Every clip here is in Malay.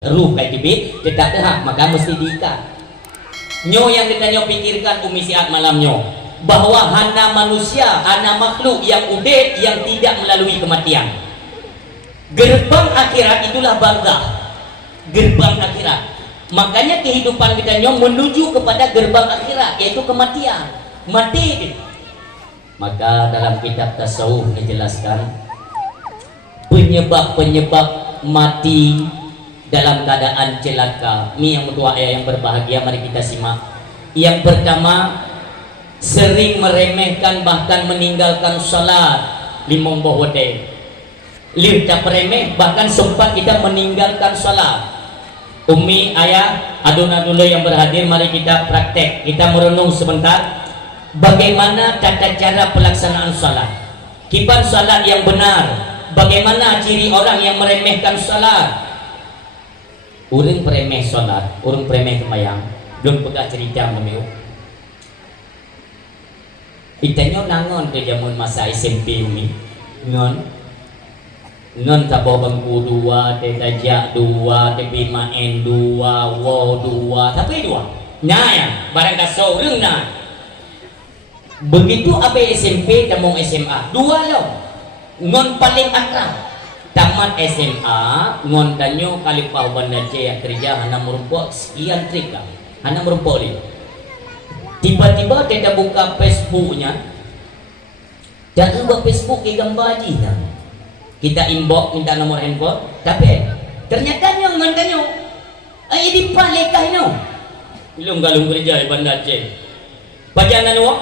ruh kayak gibi tidak hak maka mesti diikat. Nyo yang kita nyo pikirkan umi siat malamnya bahwa hana manusia, hana makhluk yang udet yang tidak melalui kematian. Gerbang akhirat itulah barzakh, gerbang akhirat. Makanya kehidupan kita nyo menuju kepada gerbang akhirat, yaitu kematian, mati. Maka dalam kitab tasawuf dijelaskan penyebab-penyebab mati dalam keadaan celaka. Ini yang kedua yang berbahagia, mari kita simak. Yang pertama, sering meremehkan bahkan meninggalkan salat limong bohode. Lirta peremeh bahkan sempat kita meninggalkan salat. Umi, ayah, adun-adun yang berhadir, mari kita praktek. Kita merenung sebentar bagaimana tata cara pelaksanaan salat. Kipan salat yang benar. Bagaimana ciri orang yang meremehkan salat? Urang peremeh salat, urang peremeh kemayang, belum pegah cerita memeu. Itanyo nangon ke zaman masa SMP umi, ngon taboh bangku dua, te tajak dua, te bimaen dua, wo dua, tapi dua. Nah ya, barang kaso urang nah. Begitu abe SMP tamong SMA, dua lo, ngon paling akrab. Tamat SMA ngon danyo kalipah banda yang kerja hana merumpok sekian trik lah, hana merumpok ni. Tiba-tiba kita buka Facebooknya, dan buka Facebook ke gambar aja. Kita inbox minta nomor handphone, tapi ternyata nyo ngon danyo, ay di palekah no. Belum galung kerja di banda Aceh. Pajanan wo,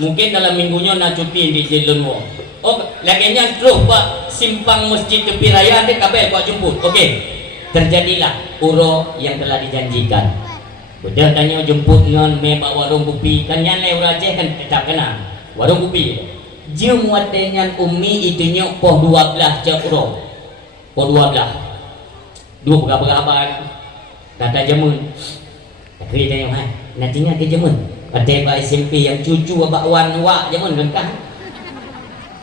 mungkin dalam minggunya nak cuti di Jelun wo. Oh, laginya terus buat simpang masjid tepi raya ada kabel buat jemput. Okey. Terjadilah uro yang telah dijanjikan. Betul tanya jemput ngon me bawa warung kopi kan yang lain orang Aceh kan tak kena. Warung kopi. Jum watenyan umi itunya poh 12 cak uro. Poh 12. Dua berapa kata jamun. Tak kira tanya hai. Nantinya ke jamun. Ada ba SMP yang cucu abak wan wak jamun lengkah.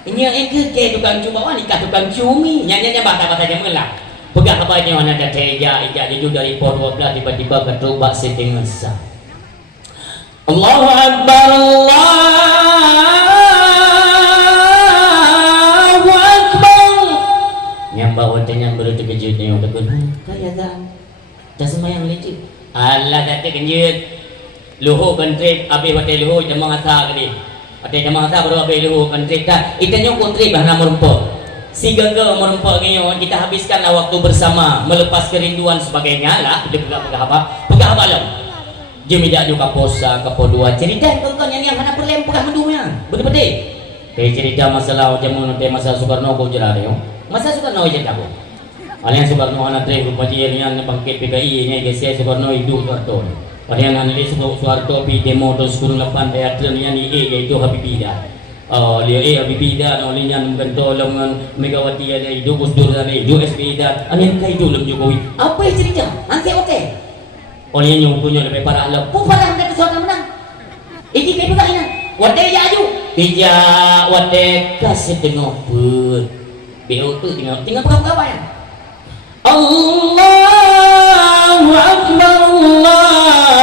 Ini yang ke tukang cuma nikah tukang cumi nyanyinya bata-bata jaman lah. Pegang apa yang mana ada teja itu dari pol 12 tiba-tiba ketubak setengah sah. Allahu Akbar, Allahu Akbar. Yang bawa tanya baru terkejut yang takut. Kaya kan? Dah semayang lecet. Allah dah terkejut. Luhu kontrik habis hotel luhu jam mengasa kali. Ada jamaah tak baru abis dulu kontrita. Itanya kontrik bahan merumpok. Si gagal merumpok nyo kita habiskanlah waktu bersama melepas kerinduan sebagainya lah. Dia pegah apa? Pegah apa lo? Jemidak juga posa kepo dua cerita kau yang mana perlem pegah mendunya. Betul-betul. Cerita masalah jamun masa Soekarno kau jelas yo. Masa Soekarno aja kau. Alian Soekarno anak tren rupa yang bangkit PKI nya geser Soekarno hidup Soeharto. Yang analis Soeharto pi demo tahun 98 teater yang yaitu Habibie dah. Dia Habibie dah oleh yang mentolong Megawati ada hidup Gus Dur ada hidup SBY dah. Anian kai dulu Jokowi. Apa yang cerita? Nanti okey. Oleh yang punya lebih parah lah. Pun parah hendak sesuatu menang. Iki kai pegang ina. Wate ya aju. Tija wate kasih tengok pun. Beo tu tinggal apa ya? Allahu Akbar, Allahu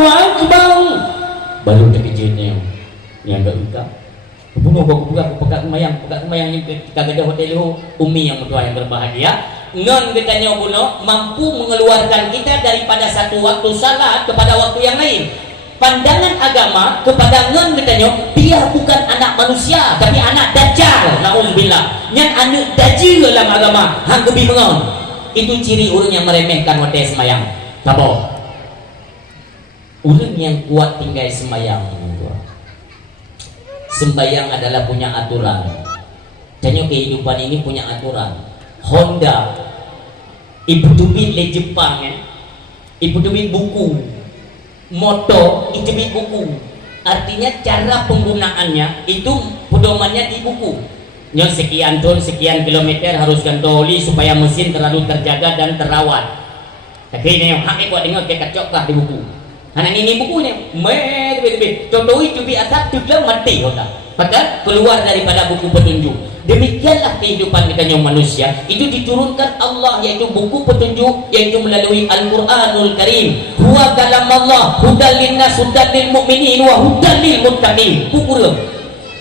Akbar. Baru terkejutnya yang enggak buka. Bunuh buka pegang mayang yang kagak ada hotel lu umi yang berdoa yang berbahagia. Ngon katanya bunuh mampu mengeluarkan kita daripada satu waktu salat kepada waktu yang lain. Pandangan agama kepada ngon katanya dia bukan anak manusia tapi anak dajjal. Nauzubillah. Yang anak dajjal dalam agama hang kebi mengon. Itu ciri orang yang meremehkan hotel semayang. Tabo. Orang yang kuat tinggal semayang. Sembayang adalah punya aturan. Tanya kehidupan ini punya aturan. Honda ibu tubit le Jepang ya. Ibu tubit buku. Moto itu di buku. Artinya cara penggunaannya itu pedomannya di buku. Yang sekian ton sekian kilometer harus gantoli supaya mesin terlalu terjaga dan terawat. Tapi ini yang hak buat dengar kayak kacoklah di buku. Anak ini bukunya, contoh itu bi atap tu mati hoda. Padahal keluar daripada buku petunjuk. Demikianlah kehidupan dengan manusia itu diturunkan Allah, yaitu buku petunjuk, yaitu melalui Al-Quranul Karim. Huwa kalam Allah hudal linnas hudal lil mu'minin wa hudal lil muttaqin. Buku dia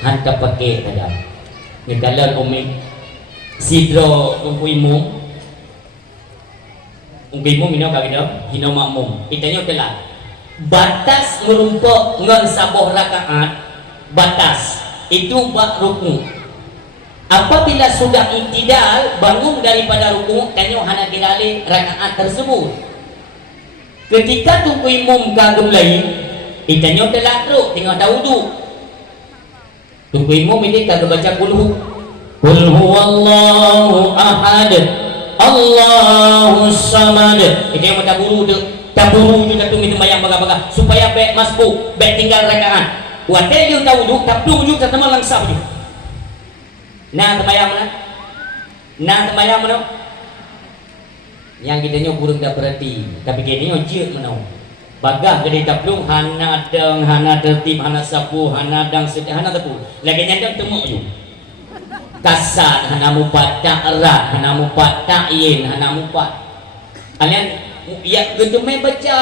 hantar pakai ada ngegalan umi sidro umpuimu minum kagak hino makmum itanya telah batas merumpuk ngan sabuh rakaat. Batas itu bak rukun. Apabila sudah intidal bangun daripada rukun, tanya hana dilali rakaat tersebut. Ketika tunggu imam kagum lain, itanya telah teruk tengah wudu. Tunggu imam ini kagum baca qul huwallahu ahad Allahus samad. Itu yang mata buru tu, taburu tu tak tunggu sembahyang baga-baga supaya baik masbuk, baik tinggal rakaat. Wadah dia tahu duk, tak tunjuk tak teman langsap je. Nah sembahyang mana? Nah sembahyang mana? Yang kita nyo kurang dah berarti, tapi kini nyo jiut mana? Bagah gede taplung hana deng, hana tertib, hana sapu, hana dang sedih, hana tepu. Lagi nyandang temu je. Kasar, hana mupat erat, hana mupat ta'yin, hana mupat. Kalian ya gedemai baca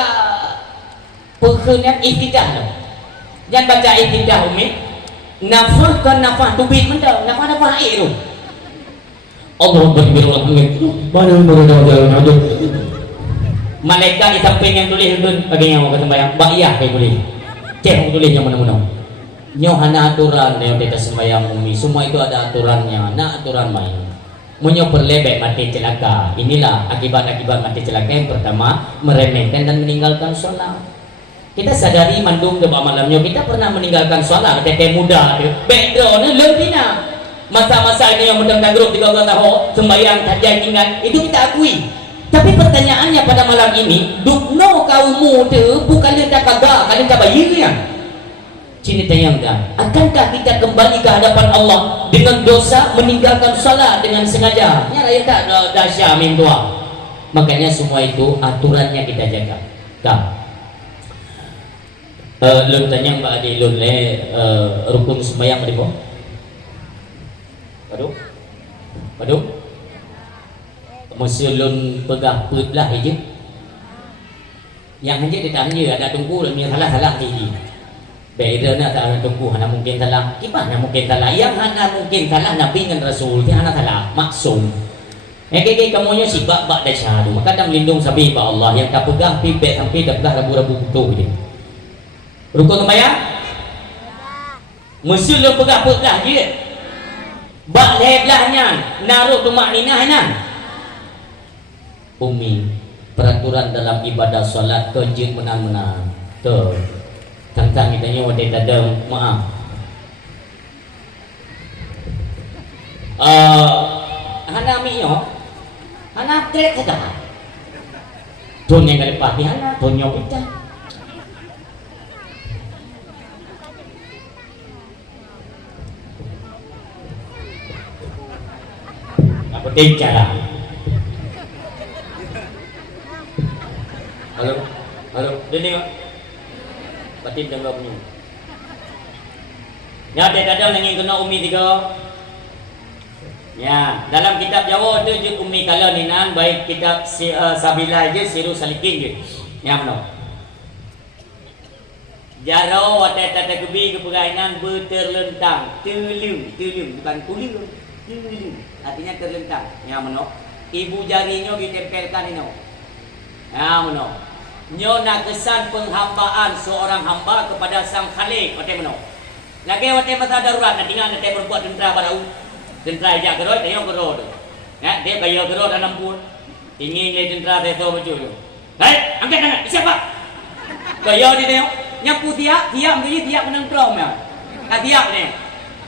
perkenan istidah tu. Jangan baca istidah umi. Nafah kan nafah tubit mendak, nafah air tu. Allah berfirman mana malaikat di samping yang tulis tu bagi yang mau sembahyang bayah kayak boleh. Cek tulis yang mana-mana. Nyo hana aturan yang kita sembahyang umi. Semua itu ada aturannya, nak aturan main. Munyo berlebek mati celaka. Inilah akibat-akibat mati celaka. Yang pertama, meremehkan dan meninggalkan sholat. Kita sadari mandung debat malamnya kita pernah meninggalkan sholat ketika muda tu. Background ni lebih nak. Masa-masa ini yang mendang grup 3 tahun sembahyang tajai tinggal itu kita akui. Tapi pertanyaannya pada malam ini, dukno kaummu tu bukan letak kagak, kalian tak bayar ya. Sini tanya dah, akankah kita kembali ke hadapan Allah dengan dosa meninggalkan salat dengan sengaja? Ya raya tak dahsyat min tua. Makanya semua itu aturannya kita jaga. Tak. Lun tanya Mbak Adi lun rukun sembahyang di bawah. Aduh. Mesti lun pegah putlah aja. Yang hanya ditanya ada tunggu dan salah ni. Beda nak tak tunggu hana mungkin salah. Gimana mungkin salah? Yang hana mungkin salah Nabi dengan Rasul dia hana salah maksum. Kayak kamunya sibak bak dah syahadu. Maka dah melindung sabi ba Allah yang tak pegang pipet sampai dah pegang rabu-rabu betul dia. Rukun sembahyang? Mesti lu pegang putlah je. Bak leblahnya naruh tumak ninahnya. Umi peraturan dalam ibadah solat kejut menang-menang tu tentang kitanya wadah tadam maaf hana miyo hana trek saja tun yang kali pati hana tun yang kita apa cara halo, ini Pak. Batin dah punya. Ya, dia kadang ingin kena umi tiga. Ya, dalam kitab Jawa tu je umi kalau ninan baik kitab Sabila je Siru Salikin je. Yang mana? Jaro watai tata kebi keperainan berterlentang, telum bukan kulim. Telum. Artinya terlentang. Yang mana? Ibu jarinya ditempelkan ini. Ya, mana? Nyo nak kesan penghambaan seorang hamba kepada sang Khalik. Wate meno. Lagi wate masa darurat nak tinggal nak berbuat tentera pada tentera ajak gerot dia gerot. Ya, dia kaya gerot 60. Ingin le tentera teso baju tu. Hei, angkat tangan. Siapa? Kaya dia tengok. Nyapu tiap menjadi tiap menang prom ya. Tiap ni.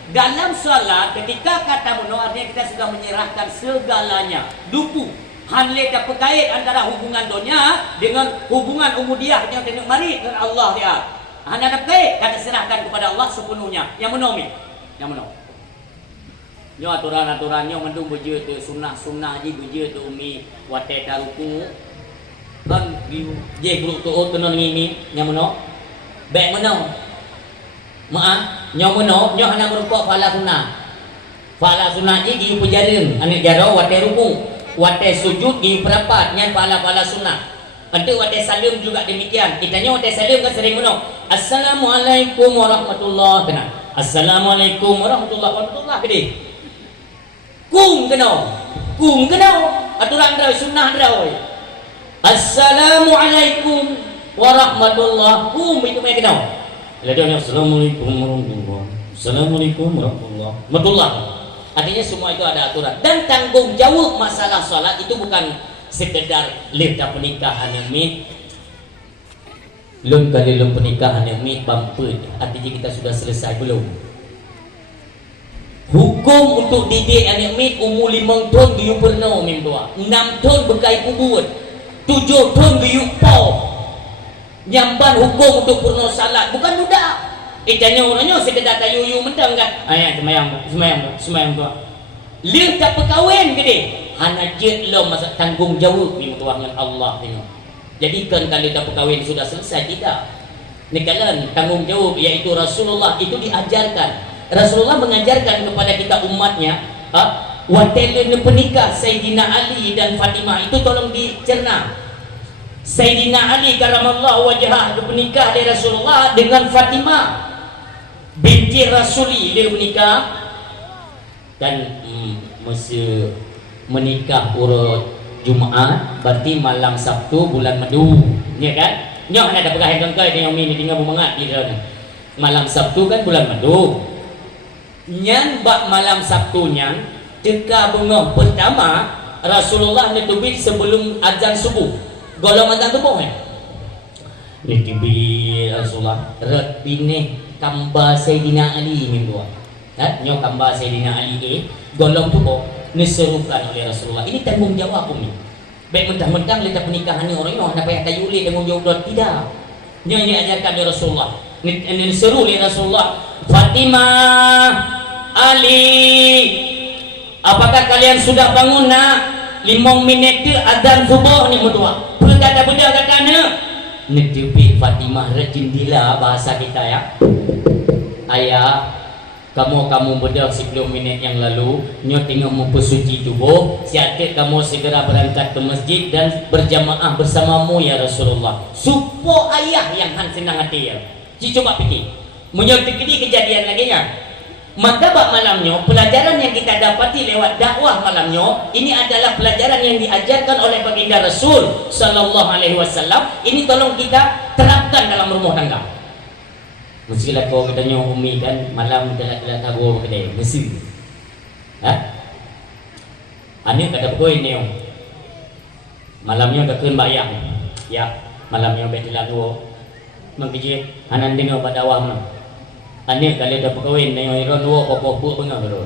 Dalam solat ketika kata meno artinya kita sudah menyerahkan segalanya. Lupu. Hanle tak berkait antara hubungan dunia dengan hubungan umudiah yang tengok mari dengan Allah dia. Hanya tak berkait kata serahkan kepada Allah sepenuhnya. Yang menomik. Yang menom. Nyo aturan-aturannya mendung beje tu sunnah-sunnah je beje tu umi wate taruku. Kan je guru tu kena ngimi yang menom. Baik menom. Maaf, nyo menom nyo hanya berupa fala sunnah. Pahala sunat je giu pejarum, anak jaro wate ruku, wate sujud giu perapat, nyan pahala sunat. Untuk wate salam juga demikian. Kitanya wate salam kan sering menok. Assalamualaikum warahmatullahi kena. Assalamualaikum warahmatullahi wabarakatuh gede. Kum kena. Aturan drawai sunnah drawai. Assalamualaikum warahmatullahi kum itu mai kena. Lalu assalamualaikum warahmatullahi. Assalamualaikum warahmatullahi wabarakatuh. Artinya semua itu ada aturan dan tanggung jawab masalah sholat itu bukan sekedar lihat pernikahan mit lun kali lun pernikahan mit bampu. Artinya kita sudah selesai belum? Hukum untuk didik anak mit umur 5 tahun biu pernah mim tua 6 tahun bekai kubur 7 tahun biu pau nyamban hukum untuk purno salat bukan mudah. Tanya orangnya sekedar tayu-yu mentang kan ayat semayang tu lihat tak perkahwin ke dia hana jet lo masa tanggung jawab ni tuangan Allah ni. Jadi kan kalau dah perkahwin sudah selesai tidak nikalan tanggung jawab iaitu Rasulullah itu diajarkan. Rasulullah mengajarkan kepada kita umatnya watelun penikah Sayyidina Ali dan Fatimah itu tolong dicerna. Sayyidina Ali karamallahu wajhah bernikah dari Rasulullah dengan Fatimah binti Rasuli dia menikah dan masa menikah urut Jumaat berarti malam Sabtu bulan Madu ya kan nyoh ada pegah kengkai dengan mini tinggal bumangat di sana malam Sabtu kan bulan Madu nyan bak malam Sabtunya teka bunga pertama Rasulullah netubit sebelum azan subuh golongan azan subuh netubit Rasulullah ret bini kamba Sayyidina Ali minggu nyo kamba Sayyidina Ali golong tu diserukan oleh Rasulullah. Ini tanggung jawab ni baik mentang-mentang lihat pernikahan ni orang nak payah tayuli tanggung jawab tidak nyo ini ajarkan oleh Rasulullah ini diseru oleh Rasulullah Fatimah Ali apakah kalian sudah bangun nak 5 minit azan subuh ni mutua berkata benda katanya netepi Fatimah rajin dila bahasa kita ya ayah kamu bedah 10 minit yang lalu nyo tengok mempersuci tubuh siatik kamu segera berangkat ke masjid dan berjamaah bersamamu ya Rasulullah supo ayah yang senang hati ya coba fikir menyertai kejadian lagi ya maka bab malamnya pelajaran yang kita dapati lewat dakwah malamnya ini adalah pelajaran yang diajarkan oleh baginda Rasul sallallahu alaihi wasallam ini tolong kita terapkan dalam rumah tangga mestilah kau katanya umi kan malam telah tahu kedai mesti ane kada poin ni malamnya kakun bayang ya malamnya betulah dua mengiji anan dengar pada awam ane kalau dah perkahwin dengan iron wo popo bengar baru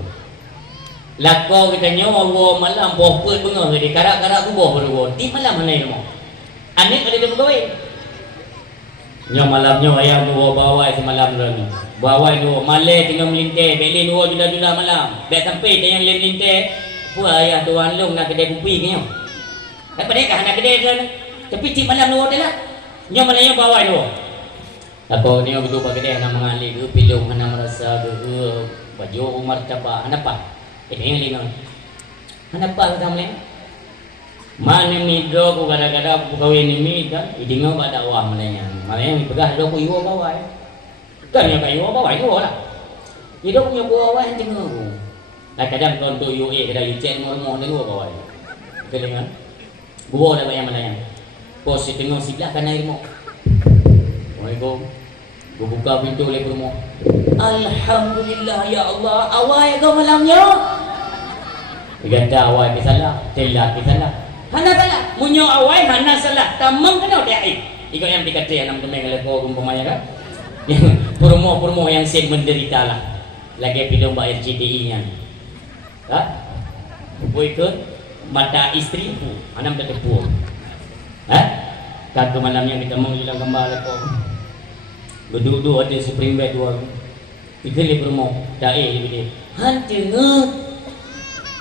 lako kita nyawa wo malam popo bengar jadi karak-karak kubur baru di malam mana ilmu ane kalau dah perkahwin nyawa malamnya ayam wo bawa semalam ni bawa tu malai tengah melintai belin wo jula-jula malam dah sampai tengah melintai puah ayah tuan long nak kedai kopi ke nyo apa dia nak kedai tu tapi cik malam wo dah lah nyawa malainya bawa tu apa ni betul pakai nak mengalir ke pilih mana merasa ke baju Umar capa apa ini yang lima apa kamu ni mana midro ku kadang-kadang aku kawin ini kan ini ngau pada awam malainya malainya pegah do ku iwo bawa kan yang iwo bawa itu lah itu punya bawa yang tengah ku kadang konto UE kadang UCN mau ni gua bawa kelingan gua dah bayar malainya pos tengah sebelah kan air mo Assalamualaikum. Gua buka pintu oleh rumah. Alhamdulillah ya Allah. Awal kau malamnya. Diganda awal ke salah, telat ke salah. Hana salah. Munyo awal hana salah. Tamam kena dia aib. Ikut yang dikata yang nam temeng oleh kau umpamanya kan. Yang purmo yang sen menderita lah. Lagi pilih bayar RCTI-nya. Ha? Boy ke mata istriku. Anam dah tepu. Ha? Kata malamnya kita menghilang kembali kau. Berdua ada supreme bed dua. Ikut bermo. Dah dia. Hantengut.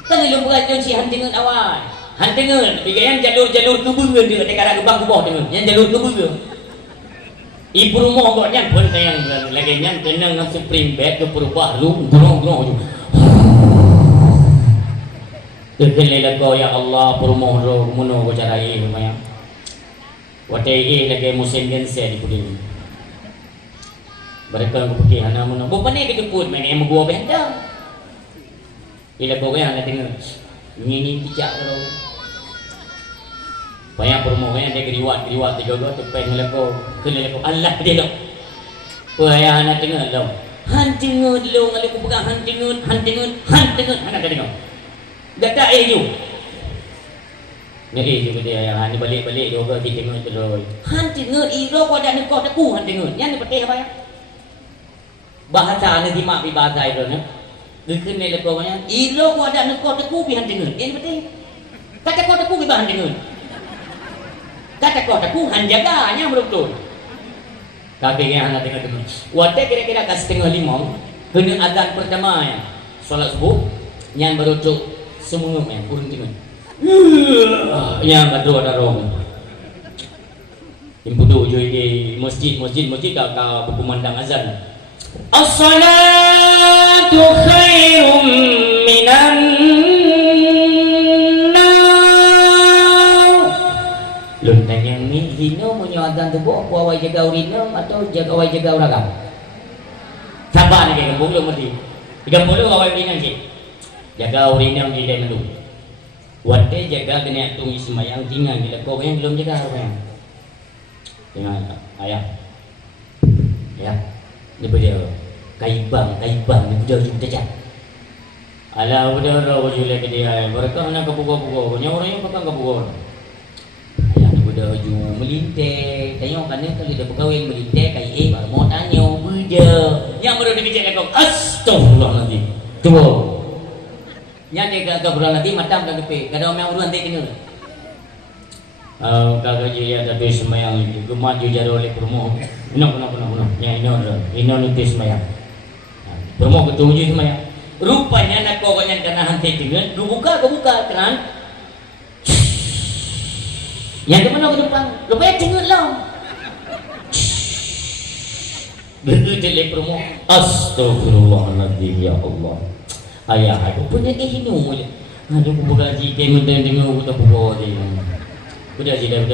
Kan lu beracun si hantengut awal. Hantengut. Bikin jalur kubur dia dekat arah gebang kubur dengan. Yang jalur kubur dia. Ibu rumah kau yang pun yang lagi yang kena dengan supreme bed ke perubah lu gurung tu. Terkelilah kau ya Allah perumoh roh muno ko cara ini maya. Watai lagi musim gense di pudin. Mereka ko pergi hana muno. Bukan ni kita pun main yang gua benda. Ila kau yang nak tengok. Ini bijak kalau. Banyak perumoh yang dia geriwat tiga tu pengen lako. Kelilah kau Allah dia dok. Wah nak tengok lo. Han tengok lo ngali ko pegang han tengok. Mana ka tengok. Gata ju. Ni ju dia yang han balik-balik dia ke kita tengok terus. Han tengok iro ko ada nekok teku han tengok. Yang ni patih apa ya? Bahasa ni dimak pi bahasa itu ni. Dikene ni lekok nya. Iro ko ada nekok teku pi han tengok. Yang ni patih. Kata ko teku pi han tengok. Kata ko teku han jaganya betul. Kaki yang han tengok tengok. Wate kira-kira kas tengok 5 kena azan pertama ya. Solat subuh yang baru tu semua yang kurang tengok. Yang kedua ada rong. Yang kedua juga di masjid kau berkumandang azan. As-salatu khairum minan nar. Luntang yang ni hino punya azan tu buat apa awak jaga urina atau awak jaga uragam. Sabar ni kampung lu mesti. 30 awak urina sih. Jaga urina di dalam lu. Wate jaga kena tung semayang tinggal bila kau yang belum jaga orang. Tengah ayah. Ya. Ni dia kaibang ni budak juga cak. Ala budak ro jule ke dia. Mereka nak kebugo-bugo. Nya orang yang pakai kebugo. Ayah ni budak ju melintai. Tengok kan kalau dia berkahwin melintai kai baru mau tanya budak. Yang baru dikecek kau. Astagfirullahalazim. Tuh. Yang dia agak berang nanti matam dah kepe. Kada orang uruan nanti kena. Kakak je ya tapi semayang gemar je jaro oleh promo. Ino. Ya ino nutis semayang. Promo ketujuh semayang. Rupanya nak kau yang kena hantai dengan. Buka keran. Yang ke mana ke depan? Rupanya tengok lah. Begitu le promo. Astagfirullahaladzim ya Allah. Ayah aku punya hinu je. Ada aku bergaji temen aku tak buat dia. Udah sila.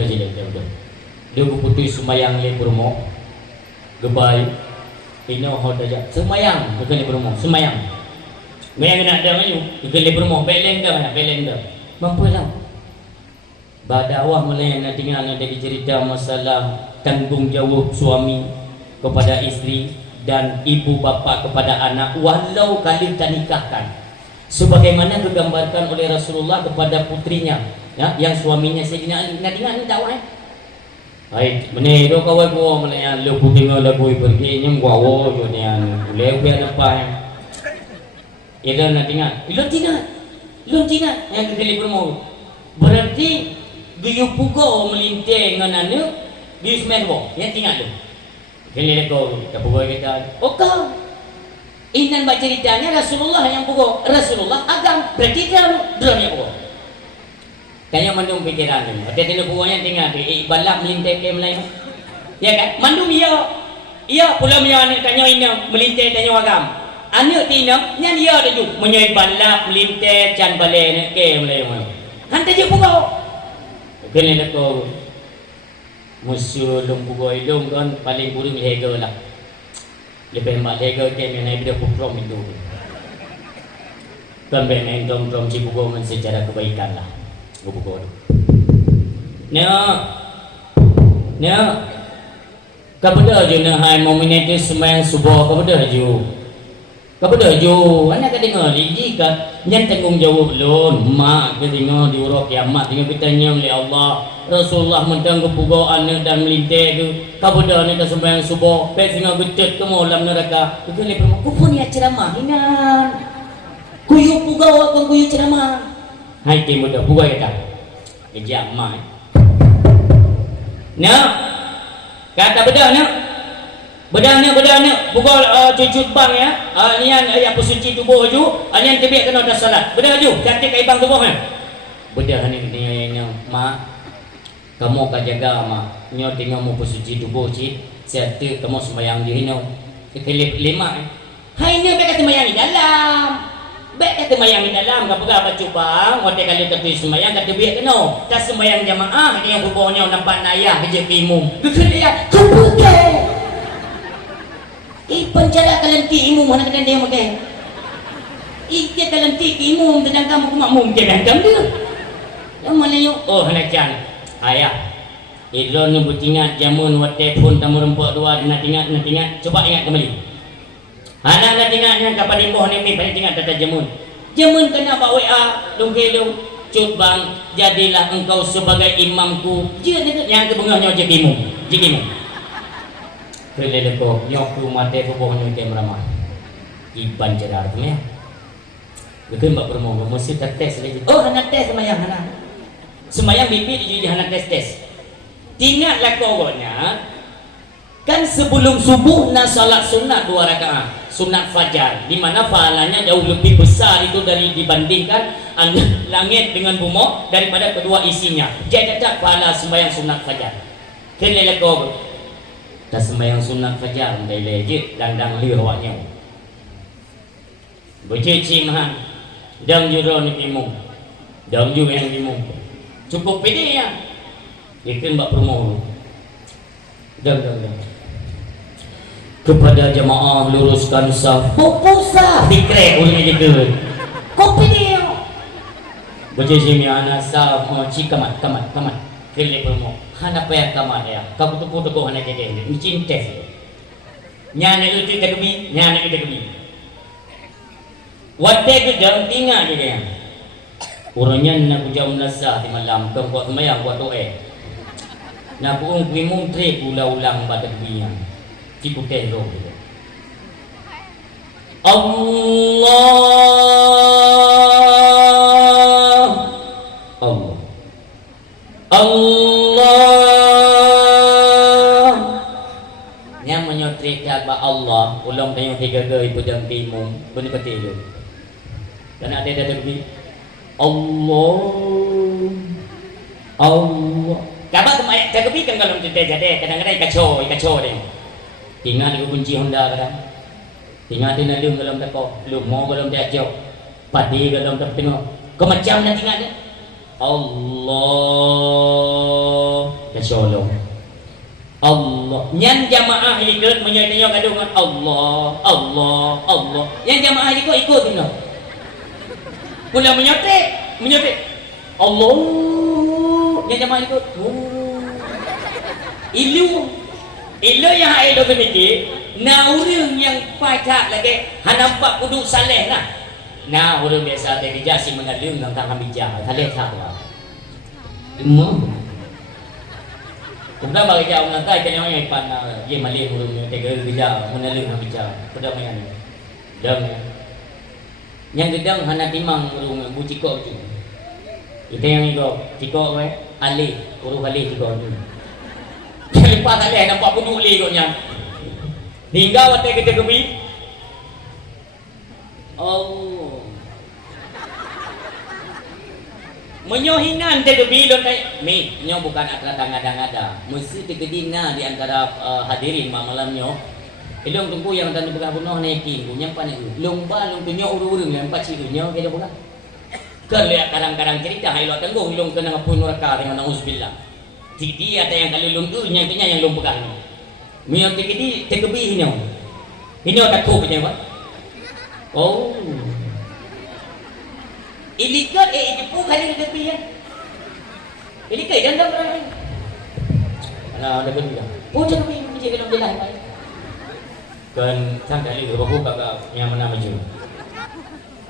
Dia aku putus semayang le promo. Gebai. Ino hot aja. Semayang bukan le promo, semayang. Mayang nak ada mayu, bukan le promo, beleng dah. Mampu lah. Pada awal mulai nak tinggal ada cerita masalah tanggungjawab suami kepada isteri dan ibu bapa kepada anak walau kali tak nikahkan sebagaimana digambarkan oleh Rasulullah kepada putrinya ya, yang suaminya Sayyidina Ali. Nak dengar ni dakwah baik benih do kawan ko melayan lu puting la boy pergi nyem wawo yo ni an lew be apa ila nak dengar lu tinggal yang kali bermo berarti giyu pugo melintang dengan anu di semero yang tinggal tu. Kali lekor kita pukul kita. Okah. Inan baca ceritanya Rasulullah yang pukul. Rasulullah agam berarti dia drone pukul. Tanya mandum pikiran ni. Ada tino pukulnya tinggal di balap melintai ke Melayu. Ya kan? Mandum iya pula dia ni tanya ina melintai tanya agam. Anak tina nya dia ada ju menyai balap melintai can balai ke Melayu. Hantar je pukul. Kali lekor musuh lumpugo idung kan paling burung leher lah. Lebih mak leher ke mana dia pukrom itu. Kan benar dom cipugo men secara kebaikan lah. Bubugo. Nya. Kepada je nak hai mominate semayang subuh kepada je. Anak dengar jika yang tanggungjawab belum mak dengar diurut kiamat dengan kita nyam oleh Allah. Rasulullah mentang kepugo anak dan melintai ke kepada ni sembahyang subuh pe singa getet ke malam neraka. Itu le pun ya ceramah hinan. Kuyu pugo kan kuyu ceramah. Hai ke muda pugo ya tak. Ejak mak. Nah. Kata bedanya pukul cucut bang ya. Nian ayat bersuci tubuh ju, nian tebik kena dah salat. Bedah ju, cantik kai bang tubuh kan. Bedah ni mak. Kamu ka jaga mak. Nyo tengok mu bersuci tubuh cik. Serta kamu sembahyang di hino. Kelip lima. Hai ni mereka sembahyang di dalam. Baik kata semayang di dalam, kapag baca bang, hotel kali tertulis semayang, kata biar kena. Tak semayang jamaah, yang rupanya nampak nayah kerja imum. Betul dia, kebuka. Penjara kalian ti imum, mana kena dia makan? Dia kalian ti imum, tentang kamu makmum, dia berantem dia. Yang mana yuk? Oh, nak can. Ayah. Idron ni butingat jamun, hotel pun tamu rempuk dua, nak ingat, coba ingat kembali. Anak nak ingatnya kapan imbuh ni paling ingat kata jamun. Jamun kena bawa WA, dong kelong. Cut bang, jadilah engkau sebagai imamku. Dia yang kebengahnya jekimu. Kelele ko, nyok tu mate ko boh nyok kamera. Iban cerar tu ya. Betul mbak bermoga mesti tes lagi. Oh, anak tes semayang anak. Semayang bibi di anak tes. Ingatlah kawanya. Kan sebelum subuh na salat sunat 2 rakaat, sunat fajar, di mana pahalanya jauh lebih besar itu dari dibandingkan langit dengan bumi daripada kedua isinya. Jadi tak pahala sembahyang sunat fajar. Kelele kau, tak sembahyang sunat fajar, dari lejit dandang liur waknya. Bercici mahan, dang juro ni bimung, dang juro yang bimung. Cukup pede ya, ikan bak promo. Dang. Kepada jemaah luruskan saf. Pusat dikrek urang juga. Kopi dia. Berjiji ana saf kamat. Kele promo. Hana payah kamat ya. Kau tu hana kede. Cinta. Nyana itu kami. Wate gedang tinggal dia. Urangnya nak jam nasa di malam kau buat semayang buat doa. Nak buung primum tre ulang badan dunia. Cikgu telo gitu. Allah yang menyotrika ba Allah ulang tayong tiga ibu dan timung benih ketelu dan ada lebih Allah kabar temayat cagabi kan kalau kita jadi kadang-kadang kacau deh. Tinggal di kunci Honda kadang. Tinggal di nalung dalam teko, lumo dalam diajak, padi dalam tertengok. Kemacam nak tinggal dia. Allah kesolong. Allah. Yang jamaah ikut menyayang kadungan Allah. Yang jamaah ikut tengok. Pula menyotek. Allah. Yang jamaah ikut. Ilo yang ada demikian, orang yang pacak lagi, nampak kuduk saleh lah. Nah, orang biasa dari jasi mengalung tentang bijak, saleh tak lah. Kemudian bagi jauh nanti kan yang ipan dia malih orang tega bijak mengalung bijak. Kemudian macam ni, yang gedang hana timang orang bucikok tu. Itu yang itu cikok alih, orang alih cikok tu. Lepas tak ada nampak pun boleh ikutnya. Hingga waktu kita kebi. Oh. Menyohinan te kebi lontai. Nyo bukan atra ngada-ngada. Mesti tegedina di antara hadirin malamnya. Ilong tunggu yang tandu bekah bunuh naikin punya panik. Lomba tunyo urung-urung yang empat cirunya kaya bukan. Kerlihat kadang-kadang cerita hai lo tanggung ilong kena ngapun neraka dengan nauzubillah. Dia ada yang kali lung yang punya yang lung pegang. Mio tikidi tekebi hinyo. Hinyo takut punya apa? Oh. Ilikat ipu kali tekebi ya. Ilikat dan dah berani. Ana ada pun juga. Oh tekebi punya kalau jelas baik. Kan sang kali babu kakak yang mana maju.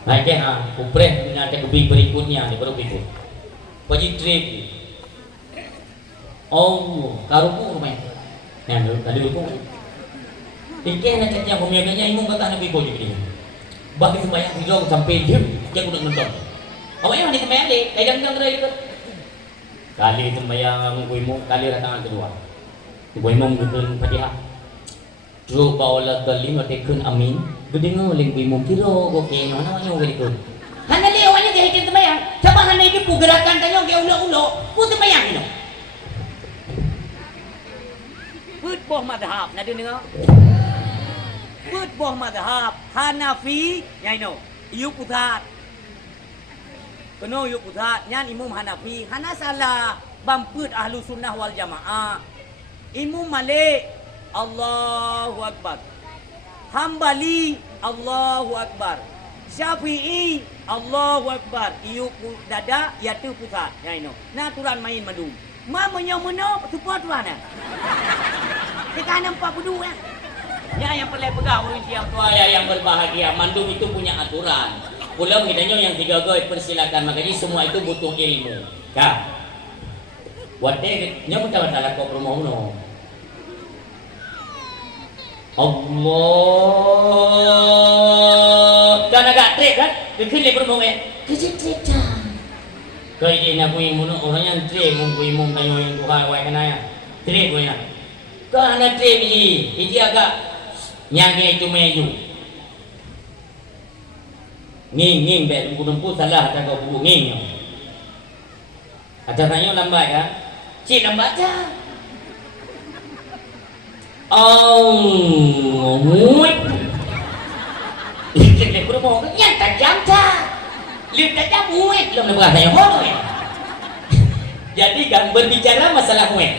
Baik ya, kupreh punya tekebi berikutnya di baru itu. Wajib trip. Oh, karupu rumahnya. Yang tadi lupa. Ikan nak cakap pemiaganya imung kata nabi kau jadi. Bagi sembahyang tidur sampai dia udah nonton. Awak yang di sembahyang deh, kayak jangan gerai itu. Kali sembahyang imung kali tangan kedua. Imung gudun Fatihah. Ru baula kalim tekun amin. Gudingo ling imung kiro oke mana yang gudikun. Hana lewanya dia hikin sembahyang. Coba hana itu gerakan tanya ke ulo-ulo. Pun sembahyang itu. Boh madhab, nak dengar? Boh madhab Hanafi, ya know. iu putat. Kena iu putat. Nyan Imam Hanafi. Hana salah. Bamput ahlu sunnah wal jamaah. Imam Malik. Allahu Akbar. Hambali. Allahu Akbar. Syafi'i. Allahu Akbar. Iu dada. Yaitu putat. Ya ini. Nah turan main madu. Ma menyo-menyo. Support tuan ya. Kita nampak berdua ya. Ya yang perlu pegang orang siap tua yang berbahagia. Mandum itu punya aturan. Pulau kitanya yang tiga goy persilakan. Makanya semua itu butuh ilmu. Kak. Wate nya pun tahu kau promo no. Allah. Dan agak trik kan? Dekin le promo eh. Kecil trik dah. Kau ini nak kui muno orang yang trik mung kui mung kayu yang tuhan wai kena ya. Trik kau ya. Kau anak trik biji. Ini agak nyangge itu meju. Nging bet buku salah tak kau buku nging. Ada tanya lambat kan? Cik lambat dah. Oh, muat. Kita kurang yang tajam dah. Lihat tajam muat. Belum nak tanya apa? Jadi kan berbicara masalah muat.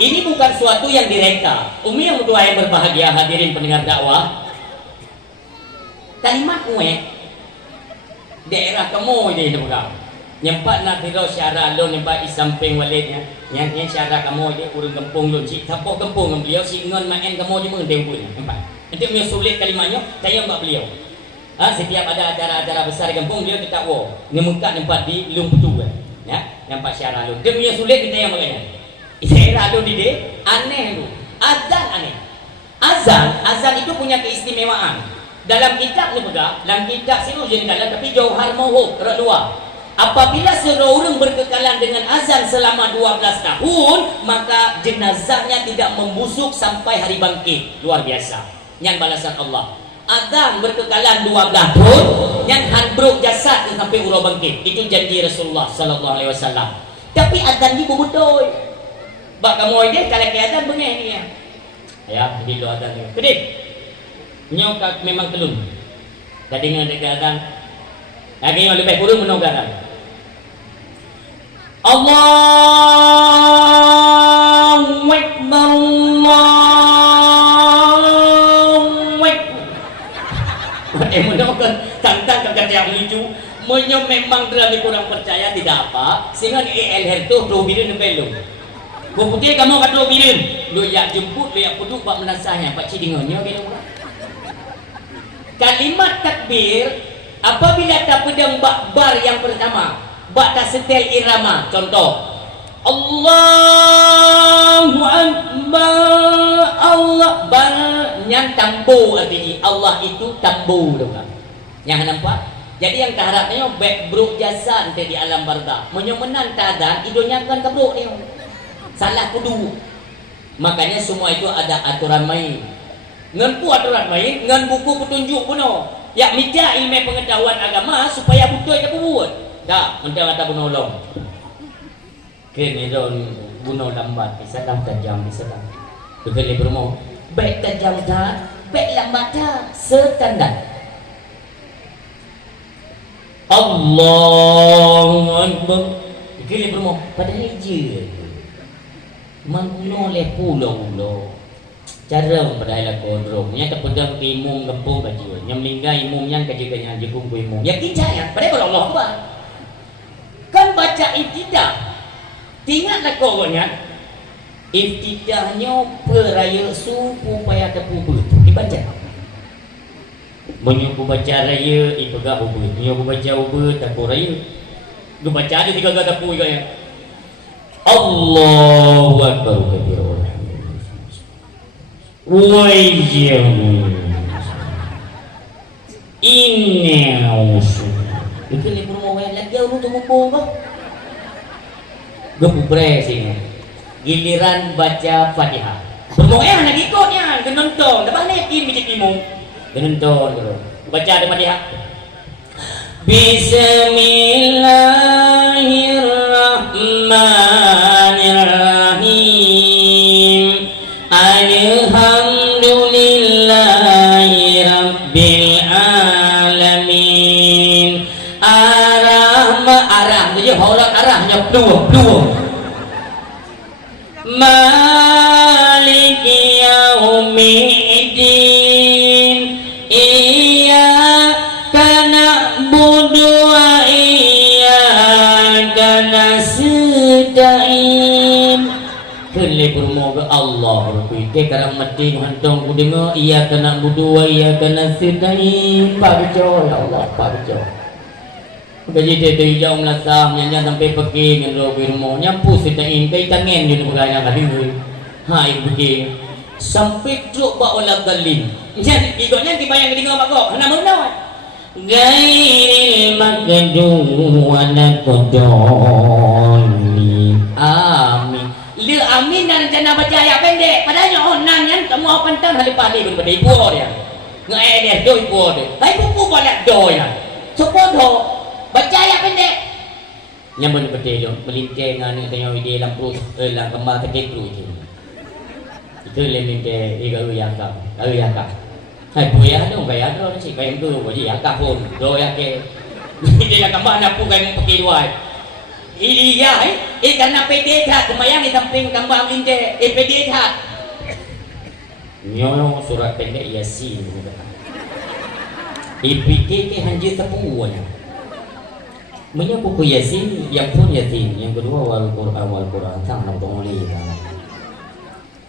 Ini bukan suatu yang direka. Umi yang berdua yang berbahagia hadirin pendengar dakwah. Kalimat muat. Daerah kamu ini bukan. Nyempat nak biro syara lo nyempat isamping walidnya. Yang syara kamu dia urang kampung lo cik tapo kampung dengan beliau si ngon main kamu dia mengendeng pun. Nampak. Nanti punya sulit kalimatnya saya mbak beliau. Setiap ada acara-acara besar di kampung dia kita ngemuka nempat di Lung Petu kan. Ya, nampak syara lo. Dia punya sulit kita yang makanya. Daerah lo di dia aneh tu. Azan aneh. Azan itu punya keistimewaan. Dalam kitab ni pegang, dalam kitab sini jadi tapi Jauhar Mauhub kedua. Apabila seorang berkekalan dengan azan selama 12 tahun, maka jenazahnya tidak membusuk sampai hari bangkit. Luar biasa. Yang balasan Allah. Azan berkekalan 12 tahun, yang handbruk jasad sampai urau bangkit. Itu janji Rasulullah sallallahu alaihi wasallam. Tapi azan ni betul. Bak kamu ini kalau ke azan bengeh ni ya. Ya, begitu azan ni. Kedip. Nyok memang telung. Tadi dengan azan. Lagi yang lebih kurang menogaran. Allahu Akbar, Allahu Akbar. Menogaran tantang kata yang lucu. Menyo memang terlalu kurang percaya tidak apa. Sehingga EL itu do bilin belum. Bukti kamu kata bilin. Lu yang jemput, lu yang puduk buat menasahnya. Pak Cidingonnya gitu. Kalimat takbir apabila tak pedang bakbar yang pertama, bak tak setel irama. Contoh, Allahu Akbar, Allah bar yang tambu artinya Allah itu tambu dah. Yang nampak? Jadi yang keharapnya baik bruk jasa nanti di alam barzah. Menyemenan tadan idonya akan kebruk ni. Salah kudu. Makanya semua itu ada aturan main. Ngan aturan main, ngan buku petunjuk pun yang minta ilmu pengetahuan agama supaya betul ke buat. Dah, mentang kata bunolong. Kini don bunuh lambat, bisa dah tajam, bisa dah. Betul bermo. Baik tajam dah, baik lambat dah, standar. Allahu Akbar. Betul bermo. Padahal je. Mangkuno le pulau. Cara berdaya kodrong nya terpedang imum gempung baju yang meninggal imumnya kajiannya jepung ku imum yakin saya pada kalau Allah Akbar kan baca ibtidah ingatlah konya ibtidahnya peraya supaya terpubur dibaca menyuku baca raya ipegah ubur menyuku baca ubur tak raya lu baca ada 3 kata pu juga ya Allahu Akbar kabir Wajib ini usul. Itu ni pun orang lagi orang tu mumpung kah? Gepupre sini. Giliran baca Fatihah. Bermoe nak ikutnya, genonton. Dah mana yakin bijak imu? Genonton dulu. Baca ada Fatihah. Bismillahirrahmanirrahim. Alhamdulillahi Rabbil Alamin dia orang arahnya peluang Maliki yaumiddin iyyaka na'budu wa iyyaka nasta'in. Kele bermoga Allah berkuih karang mati hantong ku dengar iyyaka na'budu wa iyyaka nasta'in. Parjo ya Allah parjo. Gaji tete hijau melasam nyanyi sampai pergi dengan roh birmo nyampu setain kai tangan di negara kali ni. Hai pergi sampai truk ba olah galin. Jadi igonya dibayang dengar mak kok. Hana menawa. Gairil magdu walakodoni. Amin. Le amin dan jana baca ayat pendek. Padahal onan yang kamu pantan hal pali berbeda ibu dia. Ngai dia do ibu dia. Hai buku banyak do ya. Sepodo baca ayat pendek nyaman betul melintir dengan tengok ide lampu lang kemar tekek tu je itu lemintir ega uyakap hai buaya tu gaya tu si gaya tu boleh yakap pun do yake ide lang kemar napu gaya pakai dua ini ya karena PD tak kemayang di samping kambang melintir PD tak nyono surat pendek Yasin IPK hanjir tepuannya punya buku Yasin yang pun Yasin yang kedua wal Quran sang nonton oleh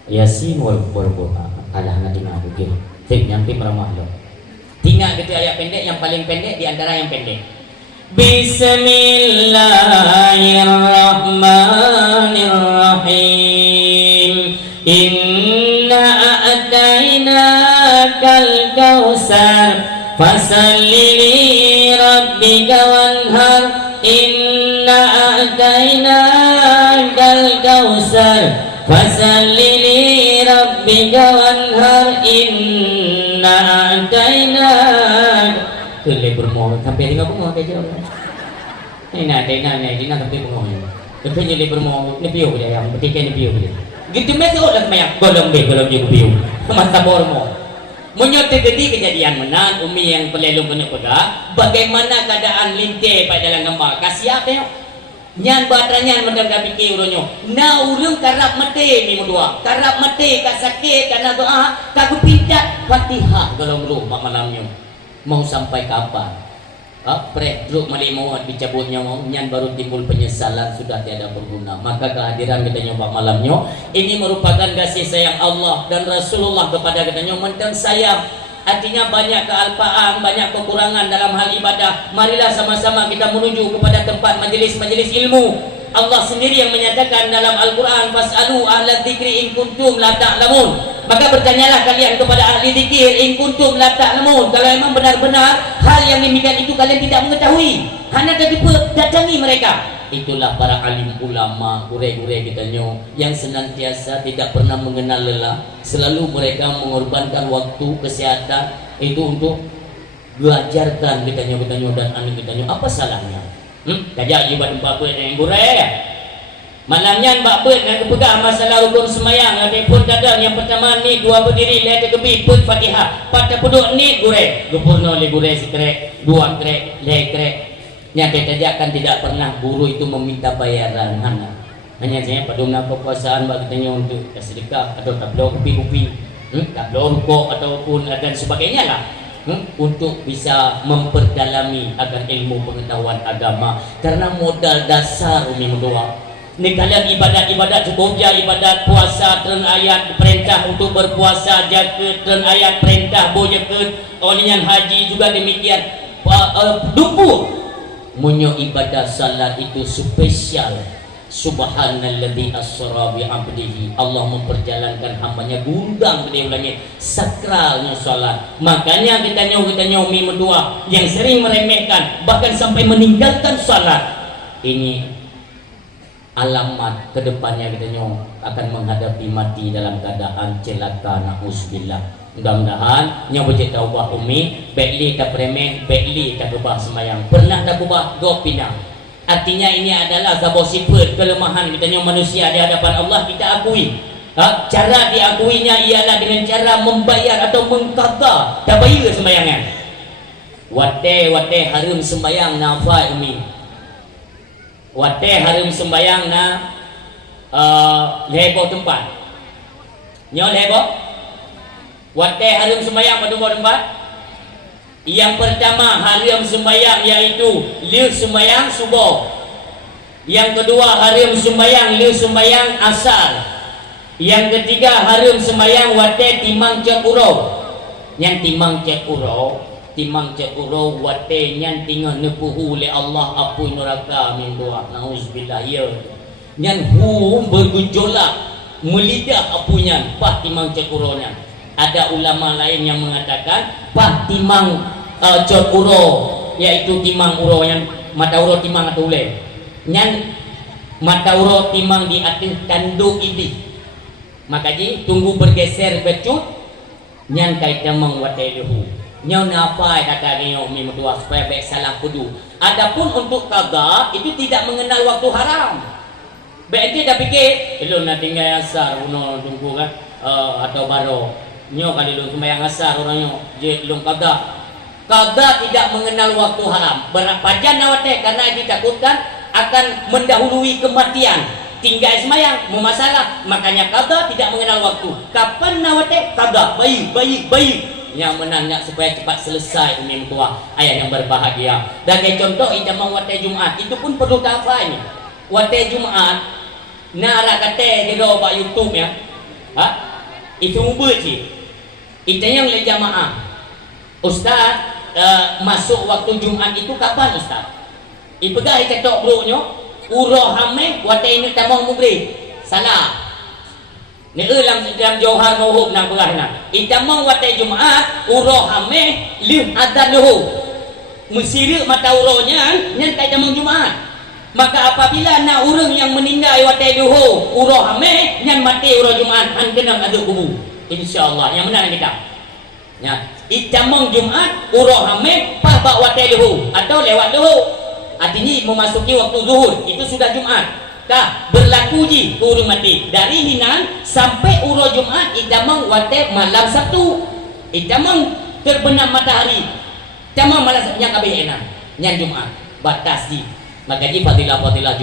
Yasin wal Quran alah nanti nak bikin tik nyampe meramah lo tinggal gitu ayat pendek yang paling pendek di antara yang pendek Bismillahirrahmanirrahim inna a'tainakal kautsar fasalli li rabbika wanhar inna a'tainakal kautsar fasalli li rabbika wanhar inna a'tainak kele bermohon sampai tengok bermohon aja ini dina sampai bermohon tapi jadi bermohon ni piu dia yang petikan ni piu dia gitu mesok lah mayak golong je piu masa bormo menyertai kejadian menan umi yang pelelong kena pegang bagaimana keadaan lintir pada dalam gambar kasih apa tengok nyan batranya mendengar fikir uronyo na urung karap mati mi mudua karap mati kat sakit karena doa kagu pindat Fatihah kalau lu malamnya mau sampai kapan Predruk malimau dicabutnya nyan baru timbul penyesalan sudah tiada berguna maka kehadiran kita nyoba malamnya ini merupakan kasih sayang Allah dan Rasulullah kepada kita mentang sayang artinya banyak kealpaan banyak kekurangan dalam hal ibadah marilah sama-sama kita menuju kepada tempat majelis-majelis ilmu Allah sendiri yang menyatakan dalam Al-Quran fas'alu ahla dzikri in kuntum la ta'lamun maka bertanyalah kalian kepada ahli zikir in kuntum la ta'lamun kalau memang benar-benar hal yang demikian itu kalian tidak mengetahui hanya datangi mereka itulah para alim ulama gure-gure kita yang senantiasa tidak pernah mengenal lelah selalu mereka mengorbankan waktu kesehatan itu untuk belajarkan kita dan anak kita apa salahnya kajak jibat empat buat yang gure malamnya mbak bet nak pegang masalah hukum semayang ada pun kadang yang pertama ni dua berdiri lihat kebi pun Fatihah pada puduk ni gure gupurno le gure sekrek dua krek le krek nya kita kan tidak pernah guru itu meminta bayaran hanya saya padumna kekuasaan mbak katanya untuk sedekah atau tablo kopi tablo rukuk ataupun dan sebagainya lah untuk bisa memperdalami akan ilmu pengetahuan agama karena modal dasar umi mendoa ni kalian ibadat cukup je ibadat puasa dan ayat perintah untuk berpuasa jaga dan ayat perintah bo jaga olehnya haji juga demikian dupu munyo ibadah salat itu spesial Subhanalladzi asra bi 'abdihi Allah memperjalankan hambanya gundang gede ulangnya sakralnya salat makanya kita nyomi mendua yang sering meremehkan bahkan sampai meninggalkan salat ini alamat kedepannya kita akan menghadapi mati dalam keadaan celaka na'udzubillah mudah-mudahan nyawa je taubah umi baikli tak premeh baikli tak ubah semayang pernah tak ubah go pindah artinya ini adalah sebuah sifat kelemahan kita manusia di hadapan Allah kita akui cara diakuinya ialah dengan cara membayar atau mengkata tak bayar sembayangan wate harum sembayang nafai umi wate harum sembayang na lebo tempat nyo lebo wate harum sembayang pada tempat. Yang pertama harum sembayang yaitu liu sembayang subuh. Yang kedua harum sembayang liu sembayang asar. Yang ketiga harum sembayang wate timang cek uro. Yang timang cek uro wate nyan tinggal nepuhu le Allah apui neraka min doa nauzubillah ya. Nyan hu bergejolak melidah apunya pah timang cek uro nya. Ada ulama lain yang mengatakan pah timang cek uro yaitu timang uro yang mata uro timang atau ule. Nyan mata uro timang di atas tanduk ini. Makaji tunggu bergeser becut nyan kai tamang wate lehu. Nyaw napa kata ni umi mertua supaya baik salam kudu. Adapun untuk qada itu tidak mengenal waktu haram. Berarti dah fikir belum nak tinggal asar uno tunggu kan atau baro. Nyo kali lu sembahyang asar orangnya je belum qada. Qada tidak mengenal waktu haram. Berpajan awate karena ditakutkan akan mendahului kematian. Tinggal sembahyang memasalah, makanya qada tidak mengenal waktu. Kapan nawate qada? Baik. Yang menanya supaya cepat selesai umi mertua ayah yang berbahagia. Dan contoh idamah wate Jumat itu pun perlu tafa ini. Wate Jumat nara kate di roba YouTube ya. Itu ubah sih. Itu yang le jamaah. Ustaz masuk waktu Jumat itu kapan Ustaz? Ipegai ketok bro-nyo uroh hame wate ini tamang mugri. Salah. Ni dalam Johar Mauhub nang pelahna. Itamang wate Jumat uroh hame liu adan lahu. Mesiri mata urohnya nyan kai tamang Jumat. Maka apabila na urang yang meninggal wate lahu uroh hame nyan mati uroh Jumat han kena adu kubu. Insyaallah yang benar kita. Ya, itamang Jumat uroh hame pah bak wate lahu atau lewat lahu. Artinya memasuki waktu zuhur itu sudah Jumat. Kah berlaku ji urung mati dari hinan sampai uro Jumat idamang wate malam Sabtu idamang terbenam matahari tamang malam Sabtu yang kabeh enak nyan Jumat batas ji maka ji fadilah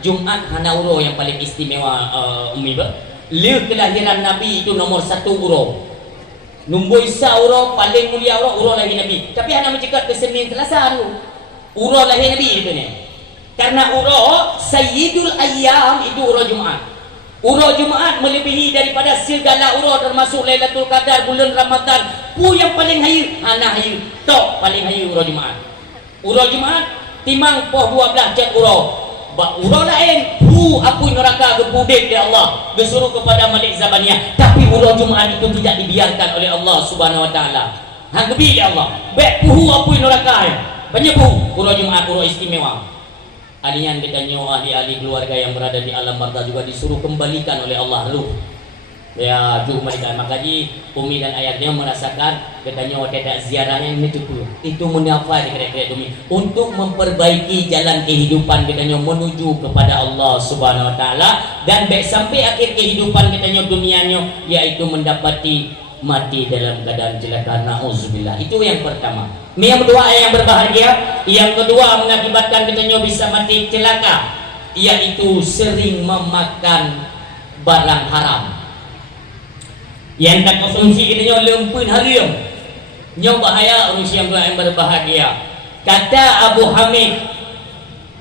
Jumat hana uro yang paling istimewa umi ba liu kelahiran Nabi itu nomor 1 uro numbo isa uro paling mulia uro lahir Nabi tapi hana mencekat ke Senin Selasa uro lahir Nabi itu ni. Karena uro Sayyidul Ayyam itu uro Jumat. Uro Jumat melebihi daripada segala uro termasuk Lailatul Qadar bulan Ramadan. Pu yang paling hayu hana hayu tok paling hayu uro Jumat. Uro Jumat timang poh 12 cek uro. Ba uro lain pu apui neraka gebudik ya Allah disuruh kepada Malik Zabaniyah. Tapi uro Jumat itu tidak dibiarkan oleh Allah Subhanahu wa taala. Hang gebi ya Allah. Baik pu apui neraka. Banyak pu uro Jumat uro istimewa. Alian katanya ahli-ahli keluarga yang berada di alam barzah juga disuruh kembalikan oleh Allah ruh. Ya, tu kembalikan. Makanya umi dan ayahnya merasakan katanya tidak ziarahnya ini cukup. Itu menafai kira-kira umi untuk memperbaiki jalan kehidupan katanya menuju kepada Allah Subhanahu wa taala dan baik sampai akhir kehidupan katanya dunianya yaitu mendapati mati dalam keadaan celaka nauzubillah. Itu yang pertama. Yang kedua yang berbahagia, yang kedua mengakibatkan katanya bisa mati celaka yaitu sering memakan barang haram. Yang tak konsumsi katanya lempun haram. Nyo bahaya orang yang berbahagia. Kata Abu Hamid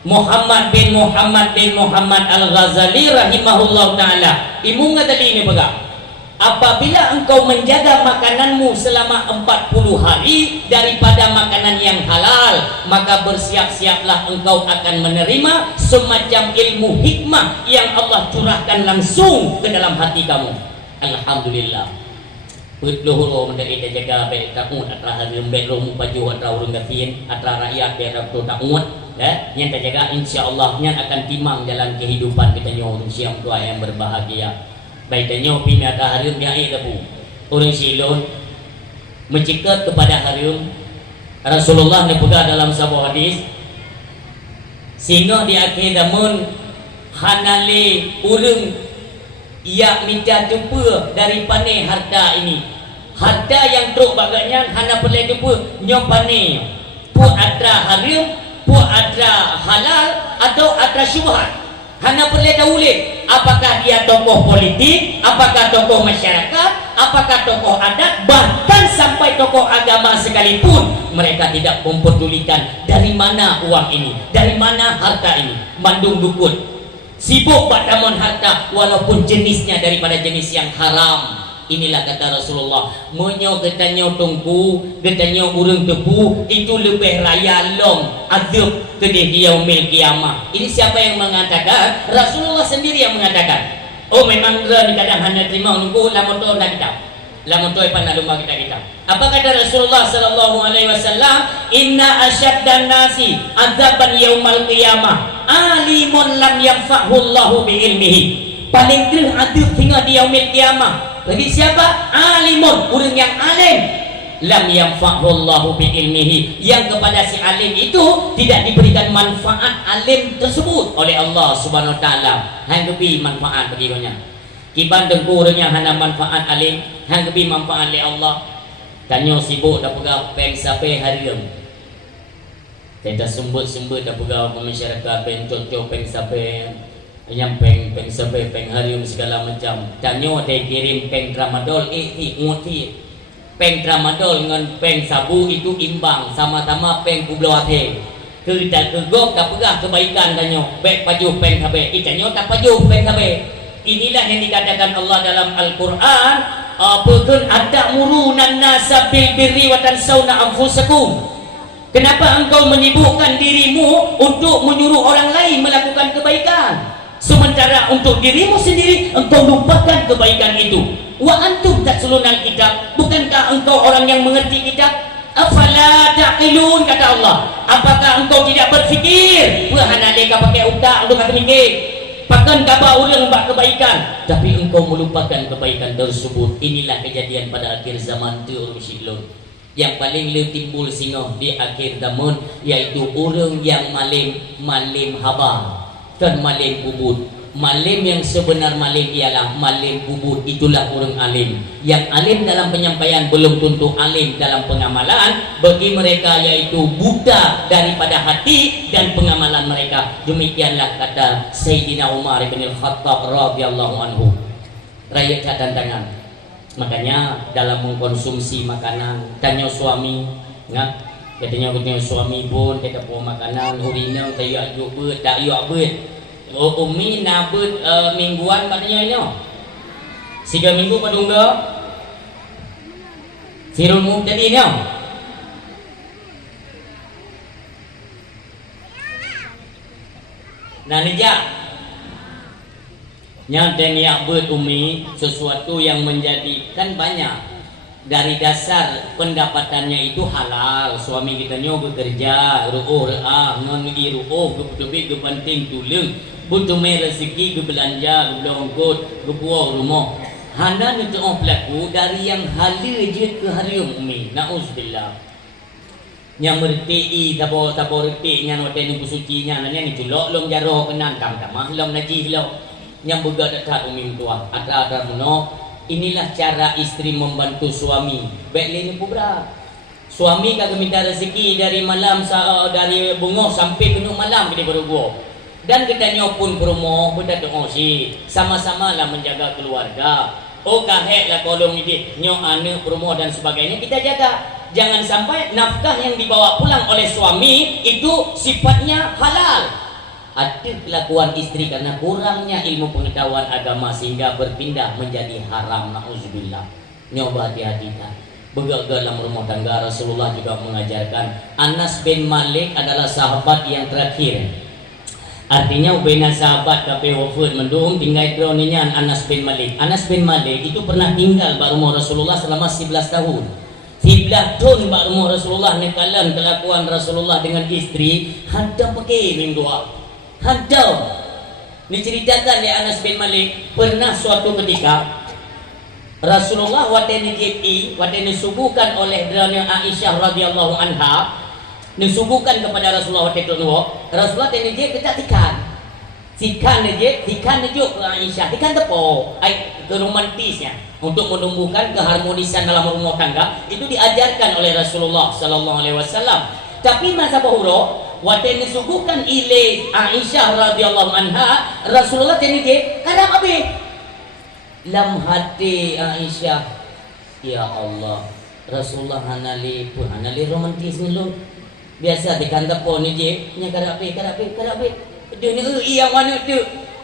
Muhammad bin Muhammad Al-Ghazali rahimahullah taala. Imu ngadali ini baga. Apabila engkau menjaga makananmu selama 40 hari daripada makanan yang halal, maka bersiap-siaplah engkau akan menerima semacam ilmu hikmah yang Allah curahkan langsung ke dalam hati kamu. Alhamdulillah. Luhur menjadi jaga baik takut atra lembek romu baju atra urang gafin atra rakyat biar tu takut yang terjaga insyaallah nya akan timang jalan kehidupan kita nyo siang tua yang berbahagia. Baiknya pina ada harum dia tabu. Orang silon mencekat kepada harum. Rasulullah menyebutkan dalam sebuah hadis sehingga di akhir zaman hanale urang ia minta jumpa dari pane harta ini. Harta yang truk baganya hana boleh jumpa nyo pane. Pu atra harum puak ada halal atau ada syubhat. Hana perlu tahu apakah dia tokoh politik, apakah tokoh masyarakat, apakah tokoh adat, bahkan sampai tokoh agama sekalipun, mereka tidak mempedulikan dari mana uang ini, dari mana harta ini. Mandung dukun sibuk batamun harta walaupun jenisnya daripada jenis yang haram. Inilah kata Rasulullah, menyo getanyo tungku, getanyo urang tepu, itu lebih raya long azab ke di yaumil kiamah. Ini siapa yang mengatakan? Rasulullah sendiri yang mengatakan. Oh memang kadang hanya terima nunggu lamun tu nak kitab. Lamun tu pan lumba kita. Apa kata Rasulullah sallallahu alaihi wasallam? Inna asyaddan nasi azaban yaumal qiyamah alimun lam yanfa'hu Allahu bi ilmihi. Paling teruk azab hingga di yaumil kiamah. Bagi siapa? Alimun, orang yang alim. Lam yanfa'hu Allahu bi ilmihi, yang kepada si alim itu tidak diberikan manfaat alim tersebut oleh Allah Subhanahu wa taala. Hang kepi manfaat bagi orang. Kiban dengku orang yang hana manfaat alim, hang kepi manfaat oleh Allah. Tanyo sibuk dah pegang peng sampai harium. Kita sembut-sembut dah pegang masyarakat peng cocok peng sampai yang peng sampai peng harium segala macam. Tanyo dia kirim peng tramadol nguti. Peng tramadol dengan peng sabu itu imbang, sama-sama peng kubloate. Kita kegok tak pegah kebaikan tanyo. Baik paju peng habe, itanyo tak paju peng habe. Inilah yang dikatakan Allah dalam Al-Qur'an, apakun atamuruna nasa bil birri wa tansawna anfusakum. Kenapa engkau menyibukkan dirimu untuk menyuruh orang lain melakukan kebaikan, sementara untuk dirimu sendiri engkau lupakan kebaikan itu? Wa antum tatslunal kitab, bukankah engkau orang yang mengerti kitab? Afala taqilun, kata Allah. Apakah engkau tidak berfikir? Bukan leka pakai otak untuk kata mikir. Pakan kaba orang buat kebaikan, tapi engkau melupakan kebaikan tersebut. Inilah kejadian pada akhir zaman tu orang Syilon. Yang paling timbul singoh di akhir zaman, yaitu orang yang malim haba dan malim ubud. Malim yang sebenar malim ialah malim ubud. Itulah orang alim. Yang alim dalam penyampaian belum tentu alim dalam pengamalan. Bagi mereka yaitu buta daripada hati dan pengamalan mereka. Demikianlah kata Sayyidina Umar bin Al-Khattab radhiyallahu anhu. Rakyat catatan tangan. Makanya dalam mengkonsumsi makanan, tanya suami, ngak katanya suami pun kita pun makanan urinang tayak jubut tak yak bet. Oh, umi nabut mingguan katanya ini. 3 minggu padungga. Sirunmu jadi ini. Nah nija. Nyadeng yak bet umi sesuatu yang menjadikan banyak. Dari dasar pendapatannya itu halal, suami kita nyo bekerja, ru'uh re'ah, ngon ru'uh, gebetubik, gebanting, tulung, butuh rezeki, gebelanja, gebelongkot, gebuah rumah. Hana ngetu'oh pelaku dari yang hala je ke harium umi, na'uzubillah. Yang merti tabo reti, yang waten ibu suci, yang ni culok, lom jaro kenan, tam-tamah, lom najih, lom. Yang begadat umi tua, ada menok. Inilah cara istri membantu suami. Baik ini pubra. Suami kagak minta rezeki dari malam dari bungo sampai penuh malam kita berubah. Dan kita nyopun promo budak doa si sama-sama lah menjaga keluarga. Oh kahek lah kolong ini nyo ane promo dan sebagainya kita jaga. Jangan sampai nafkah yang dibawa pulang oleh suami itu sifatnya halal. Ada kelakuan istri karena kurangnya ilmu pengetahuan agama sehingga berpindah menjadi haram, na'udzubillah. Nyoba hati-hati. Begagal dalam rumah tangga. Rasulullah juga mengajarkan. Anas bin Malik adalah sahabat yang terakhir. Artinya bina sahabat tapi wafat mendung tinggal kroninya Anas bin Malik. Anas bin Malik itu pernah tinggal pada rumah Rasulullah selama 11 tahun. 11 tahun pada rumah Rasulullah, nekalan kelakuan Rasulullah dengan istri hadap pakai minggu. Hadau. Diceritakan oleh Anas bin Malik, pernah suatu ketika Rasulullah wateni JP, wateni subuhkan oleh Drana Aisyah radhiyallahu anha, disubuhkan kepada Rasulullah waktu itu. Rasulullah teni JP kita tikan aja ke Aisyah, tikan tepo, keromantisnya untuk menumbuhkan keharmonisan dalam rumah tangga itu diajarkan oleh Rasulullah sallallahu alaihi wasallam. Tapi masa bahuro waten disuguhkan ile Aisyah radhiyallahu anha Rasulullah teni je kadang abe lam hati Aisyah ya Allah Rasulullah hanali pun hanali romantis ni lu biasa di kandap pon ni je nya kadang abe dia ni yang mana tu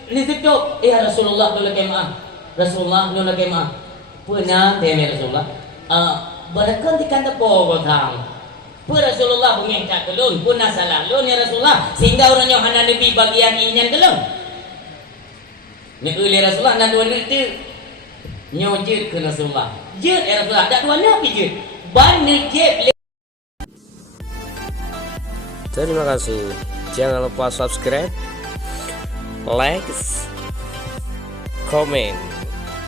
ni tutup Rasulullah lu lagi maaf Rasulullah lu lagi maaf pernah tanya Rasulullah barakan di kandap pon kang pun Rasulullah mengingkat kelun pun salah lun ya Rasulullah sehingga orang yang hana nabi bagian inyan kelun ni oleh Rasulullah nak dua ni tu nyojit ke Rasulullah jut ya Rasulullah tak dua nabi jut ban jeb. Terima kasih. Jangan lupa subscribe, like, comment.